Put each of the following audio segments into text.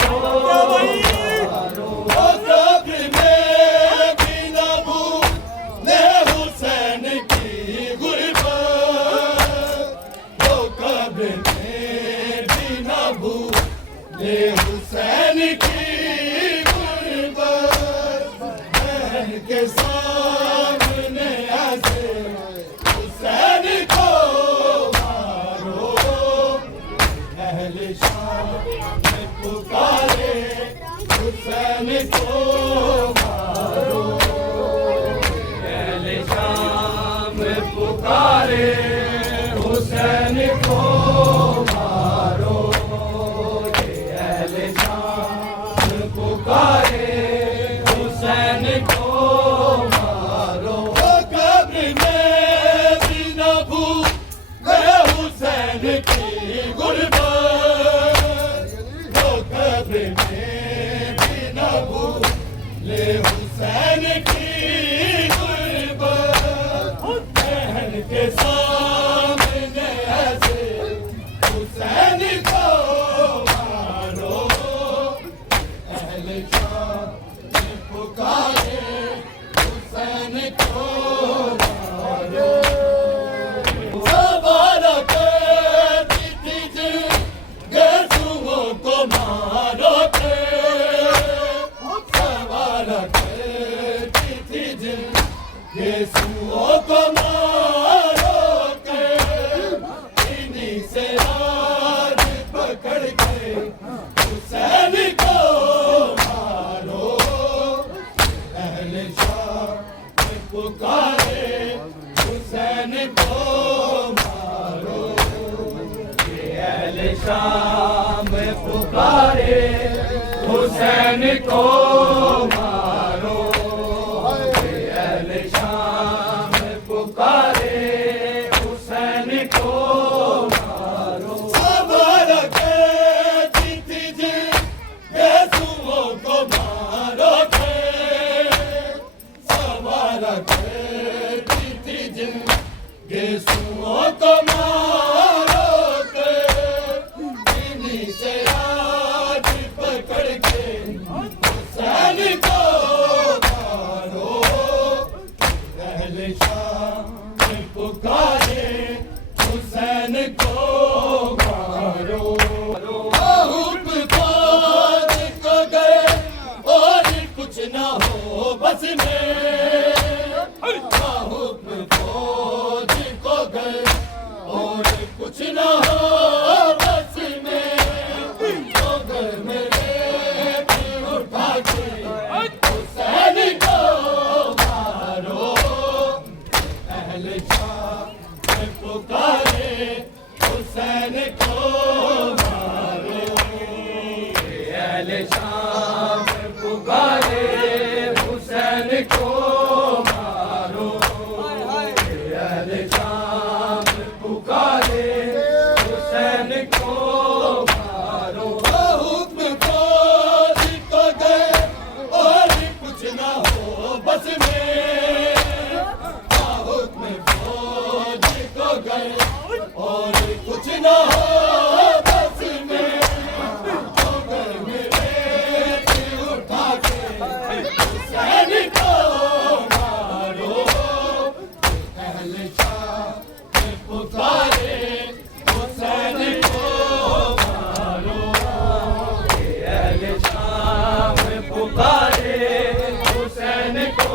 को मारो। ओ कब्र में भी न भूले हुसैन की गुर्बत, ओ कब्र में भी न भूले हुसैन की गुर्बत। बहन के सामने ऐसे हुसैन को मारो। अहले शाम ने पुकारे हुसैन को मारो। अहले शाम पुकारे हुसैन को मारो। अहले शाम पुकारे हुसैन को मारो। कब्र में भी न भूले हुसैन की गुर्बत, वो कब्र में भी न भूले हुसैन की गुर्बत। बहन के सामने ऐसे हुसैन को मारो। अहले शाम ने पुकारे हुसैन को मारो। सवारा करती थी गेसुओं को मारो के, सवारा करती थी गेसुओं को मारो के। इन्हीं से राज पकड़ के हुसैन को मारो। अहले शाम ने पुकारे हुसैन को मारो। अहले शाम पुकारे हुसैन को मारो। अहले शाम पुकारे हुसैन को मारो। सवार के जीती जी गेसुओं को मारो के, सवार के जीती जी गेसुओं को मारो के। इन्हीं से राज पकड़ के हुसैन को मारो। अहले शाम ने पुकारे हुसैन को मारो। हुक्म फौज को गए और कुछ न हो बस में, हुक्म फौज को गए और कुछ न हो बस में। तो घर में रेत उठा के हुसैन को मारो। अहले शाम ने पुकारे हुसैन को मारो। अहले शाम पुकारे हुसैन को मारो। अहले शाम पुकारे हुसैन को मारो। हुक्म फौज को गए और कुछ न हो बस में, हुक्म फौज को गए और कुछ न हो बस में। तो घर में रेत उठा के हुसैन को मारो। अहले शाम ने पुकारे हुसैन को मारो। अहले शाम पुकारे हुसैन को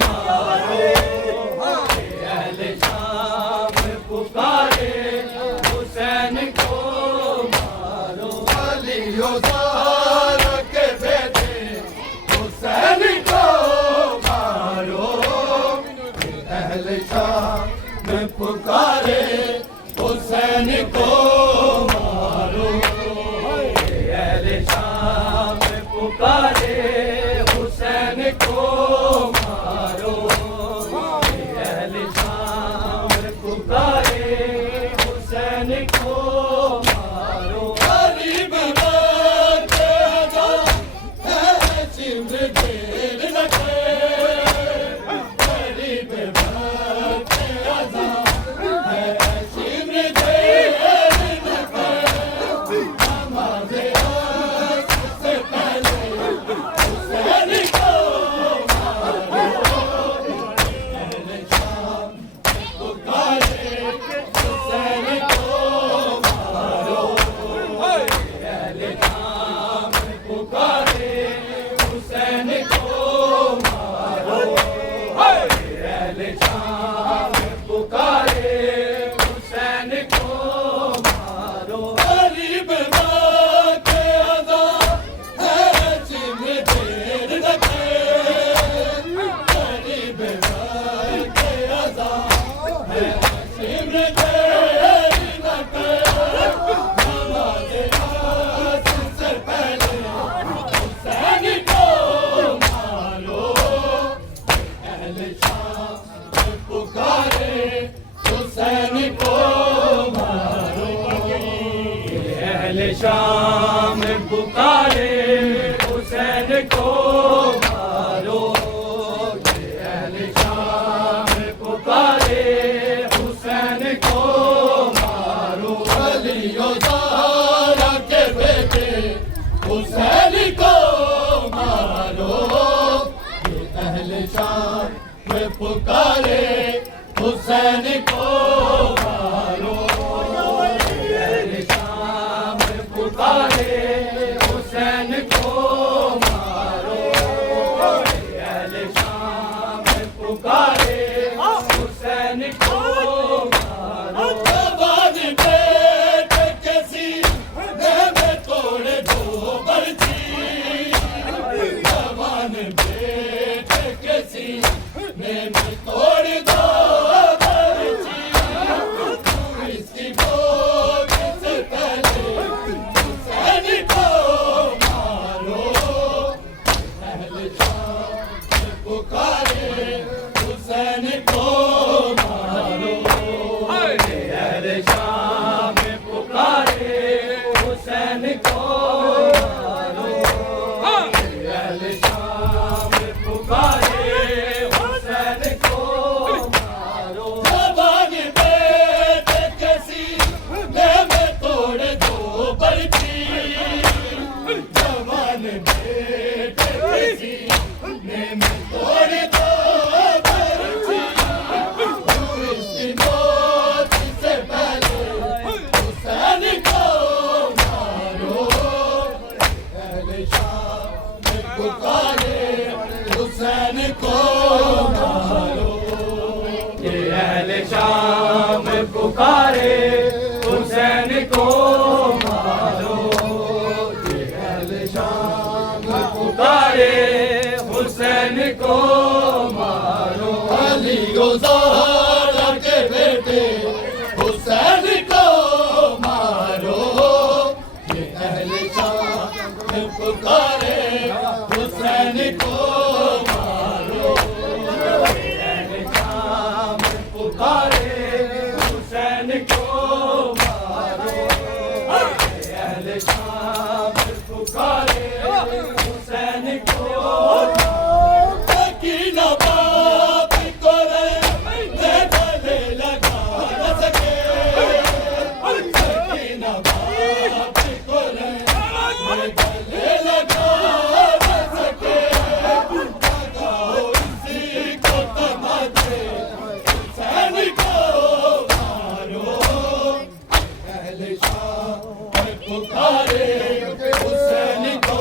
मारो। अहले शाम पुकारे हुसैन को मारो। अलियो ज़ारा के बेटे हुसैन को मारो। अहले शाम ने पुकारे हुसैन को मारो। अहले शाम पुकारे हुसैन को मारो। अहले शाम पुकारे हुसैन को मारो। गरीब मत जा है चिम्र देर न करे। गरीब मत जा है चिम्र देर न करे। हमारे पुकारे हुसैन को मारो। अहले शाम पुकारे हुसैन को मारो। गरीब के अदा है जिम देर रखे। गरीब के अदा है जिम देर रखे। नमाज नास से पहले हुसैन को मारो। अहले शाम पुकारे हुसैन को मारो। अहले शाम पुकारे हुसैन को मारो। अहले शाम पुकारे हुसैन को मारो। अलियो ज़हरा के बेटे हुसैन को मारो। अहले शाम पुकारे हुसैन को मारो। अहले शाम पुकारे हुसैन को मारो। अहले शाम पुकारे हुसैन को मारो। जवान बेटे के सीने में तोड़ दो बरछी। जवान बेटे के सीने में तोड़ दो बरछी। इसकी मौत से पहले हुसैन को मारो। अहले शाम पुकारे हुसैन को मारो। अहले शाम पुकारे हुसैन को मारो। अहले शाम पुकारे हुसैन को मारो। जवान बेटे के सीने में तोड़ दो बरछी। जवान बेटे के सीने में तोड़ दो बरछी। इसकी मौत से पहले हुसैन को मारो। अहले शाम पुकारे हुसैन को मारो। ये अहले शाम पुकारे हुसैन को मारो। ये अहले शाम पुकारे हुसैन को मारो। अलियो ज़हरा के बेटे हुसैन को मारो। ये अहले शाम पुकारे हुसैन को मारो। अहले शाम पुकारे हुसैन को मारो। अहले शाम पुकारे हुसैन को मारो। कीना बाप को रहने गले लगा न सके। कीना बाप को रहने गले लगा न सके। लगाओ इसी को तमाचे हुसैन को मारो। अहले शाम पुकारे हुसैन को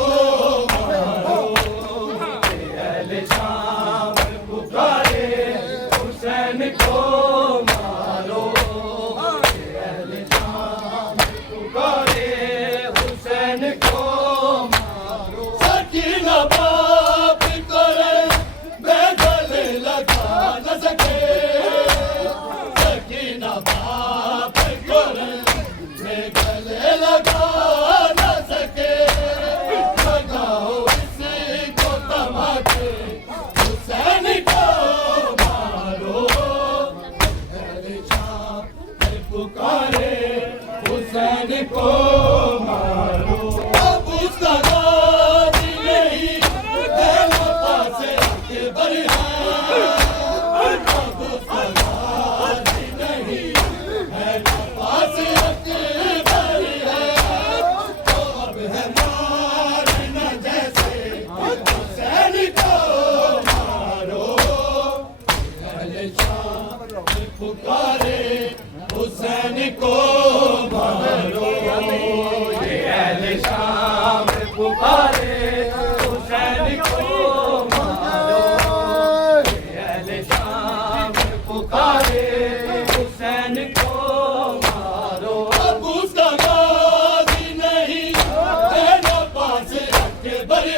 हुसैन को मारो अहले शाम पुकारे हुसैन को मारो अब उसका गाजी नहीं है ना पास अकबर